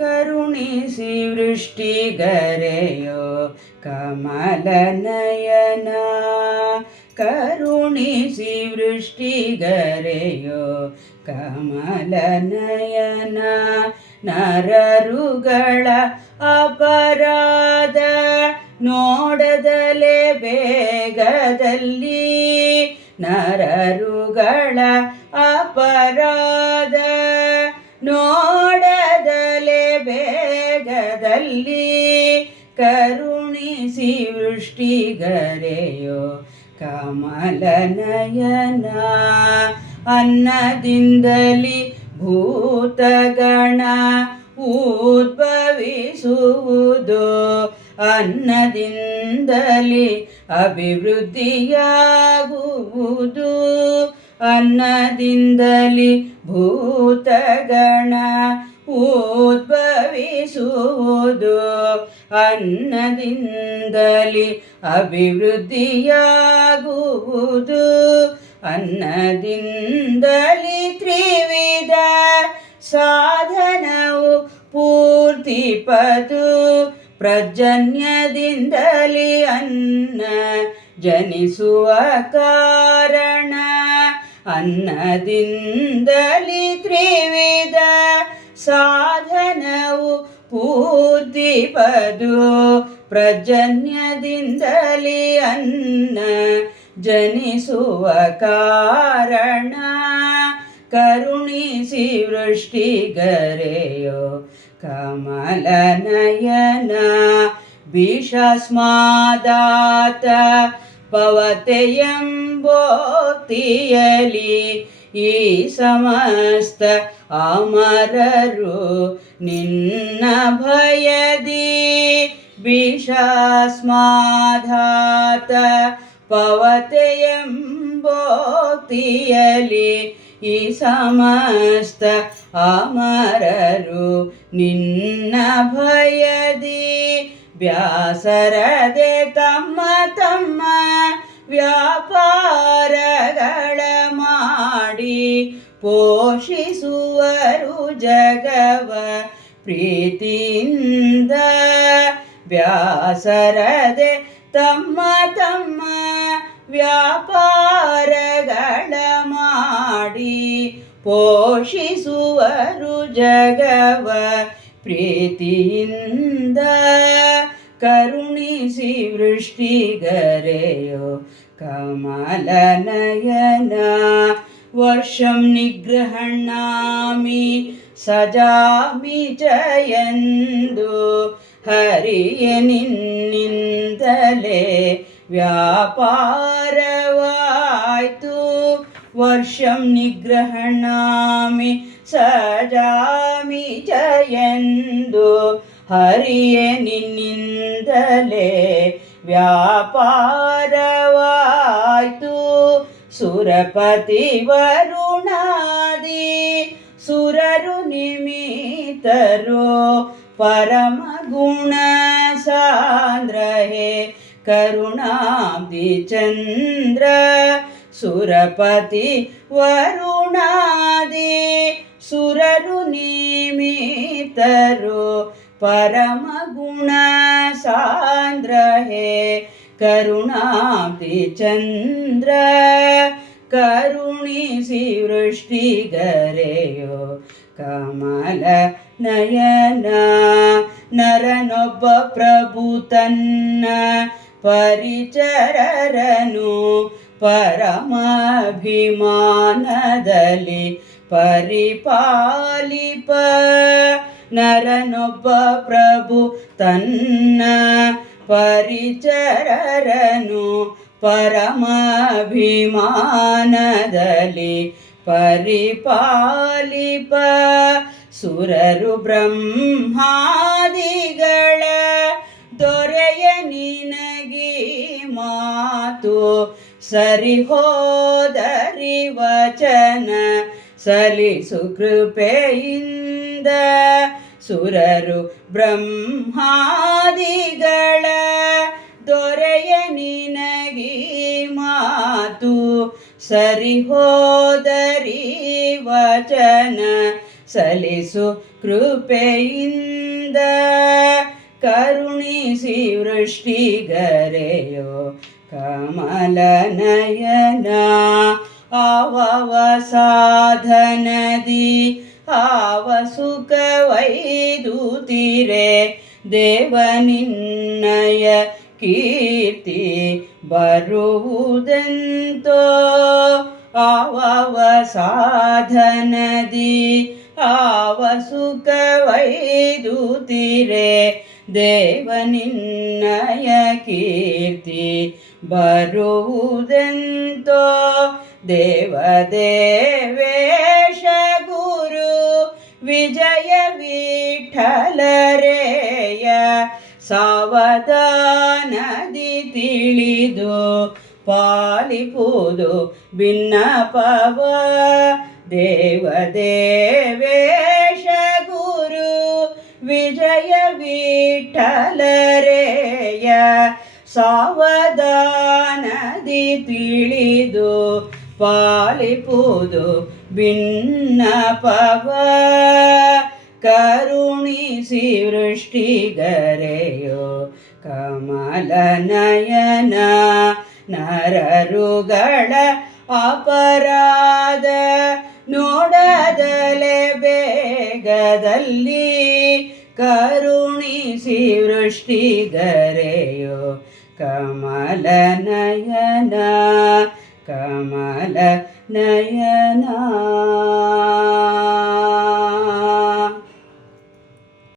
ಕರುಣಿಸಿ ವೃಷ್ಟಿಗರೆಯೋ ಕಮಲನಯನ ಕರುಣಿಸಿ ವೃಷ್ಟಿಗರೆಯೋ ಕಮಲನಯನ ನರರುಗಳ ಅಪರಾಧ ನೋಡದಲೆ ಬೇಗದಲ್ಲಿ ನರರುಗಳ ಅಪರಾಧ ನೋಡದಲೆ ಬೇಗದಲ್ಲಿ ಕರುಣಿಸಿ ವೃಷ್ಟಿಗರೆಯೋ ಕಮಲನಯನ ಅನ್ನದಿಂದಲಿ ಭೂತಗಣ ಉದ್ಭವಿಸುವುದು ಅನ್ನದಿಂದಲಿ ಅಭಿವೃದ್ಧಿಯಾಗುವುದು ಅನ್ನದಿಂದಲಿ ಭೂತಗಣ ಉದ್ಭವಿಸುವುದು ಅನ್ನದಿಂದಲಿ ಅಭಿವೃದ್ಧಿಯಾಗುವುದು. ಅನ್ನದಿಂದಲಿ ತ್ರಿವಿಧ ಸಾಧನವು ಪೂರ್ತಿಪದು. ಪ್ರಜನ್ಯದಿಂದಲಿ ಅನ್ನ ಜನಿಸುವ ಕಾರಣ ಅನ್ನದಿಂದಲಿ ತ್ರಿವಿಧ ಸಾಧನವು ಪೂರ್ತಿಪದು. ಪ್ರಜನ್ಯದಿಂದಲೇ ಅನ್ನ ಜನಿಸುವ ಕಾರಣ. ಕರುಣಿಸಿ ವೃಷ್ಟಿಗರೆಯೋ ಕಮಲನಯನ ಭೀಷಸ್ಮಾದಾತ ಪವತೆಯಂಬೋತಿಯಲಿ ಈ ಸಮಸ್ತ ಅಮರರು ನಿನ್ನ ಭಯದಿ ವಿಷಸ್ಮಾಧಾತ ಪವತೆಯಂಬೋತಿಯಲಿ ಈ ಸಮಸ್ತ ಅಮರರು ನಿನ್ನ ಭಯದಿ ವ್ಯಾಸರದೆ ತಮ್ಮ ತಮ್ಮ ವ್ಯಾಪಾರಗಳ ಮಾಡಿ ಪೋಷಿಸುವರು ಜಗವ ಪ್ರೀತಿಯಿಂದ. ವ್ಯಾಸರದೆ ತಮ್ಮ ತಮ್ಮ ವ್ಯಾಪಾರಗಳ ಮಾಡಿ ಪೋಷಿಸುವರು ಜಗವ ಪ್ರೀತಿಯಿಂದ. ಕರುಣಿಸಿ ವೃಷ್ಟಿಗರೆಯೋ ಕಮಲನಯನ वर्षं निगृह्णामि सजामि जयन्दु हरिय निन्निन्दले व्यापारवायतु वर्षं निगृह्णामि सजामि जयन्दु हरिय निन्निन्दले व्यापारवा सुरपतिवरुणादि सुररुनिमितरो परमगुणसान्द्रहे गुण चन्द्र सुरपति वरुणादि सुररुनिमितरो परमगुणसान्द्रहे ಕರುಣಾಬ್ಧಿ ಚಂದ್ರ, ಕರುಣಿಸಿ ವೃಷ್ಟಿಗರೆಯೋ ಕಮಲ ನಯನ, ನರನೊಬ್ಬ ಪ್ರಭು ತನ್ನ ಪರಿಚರರನು ಪರಮಾಭಿಮಾನದಲ್ಲಿ ಪರಿಪಾಲಿಪ. ನರನೊಬ್ಬ ಪ್ರಭು ತನ್ನ ಪರಿಚರರನು ಪರಮಾಭಿಮಾನದಲ್ಲಿ ಪರಿಪಾಲಿಪ. ಸುರರು ಬ್ರಹ್ಮಾದಿಗಳ ದೊರೆಯ ನಿನಗಿ ಮಾತು ಸರಿ ಹೋದರಿ ವಚನ ಸಲಿಸು ಕೃಪೆಯಿಂದ. ಸುರರು ಬ್ರಹ್ಮಾದಿಗಳ ದೊರೆಯ ನಿನಗಿ ಮಾತು ಸರಿ ಹೋದರಿ ವಚನ ಸಲಿಸು ಕೃಪೆಯಿಂದ. ಕರುಣಿಸಿ ವೃಷ್ಟಿಗರೆಯೋ ಕಮಲ ನಯನ ಆವವ ಸಾಧನದಿ ಆವ ಸುಖವೈದುತಿರೆ ದೇವನಿನ್ನಯ ಕೀರ್ತಿ ಬರುವುದೆಂತೋ? ಆವವ ಸಾಧನದಿ ಆವ ಸುಖವೈದುತಿರೆ ದೇವನಿನ್ನಯ ಕೀರ್ತಿ ಬರುವುದೆಂತೋ? ದೇವದೇವೇಶ ವಿಜಯ ವಿಠಲರೇಯ ಸಾವಧಾನದಿ ತಿಳಿದು ಪಾಲಿಪುದು ಭಿನ್ನಪವ ದೇವದೇವೇಶ ಗುರು ವಿಜಯ ವಿಠಲರೇಯ ಸಾವಧಾನದಿ ತಿಳಿದು ಪಾಲಿಪುದು ಭಿನ್ನಪವ ಕರುಣಿಸಿ ವೃಷ್ಟಿಗರೆಯೋ ಕಮಲ ನಯನ ನರರುಗಳ ಅಪರಾಧ ನೋಡದಲೆ ಬೇಗದಲ್ಲಿ ಕರುಣಿಸಿ ವೃಷ್ಟಿಗರೆಯೋ ಕಮಲ ನಯನ ಕಮಲ ನಯನ.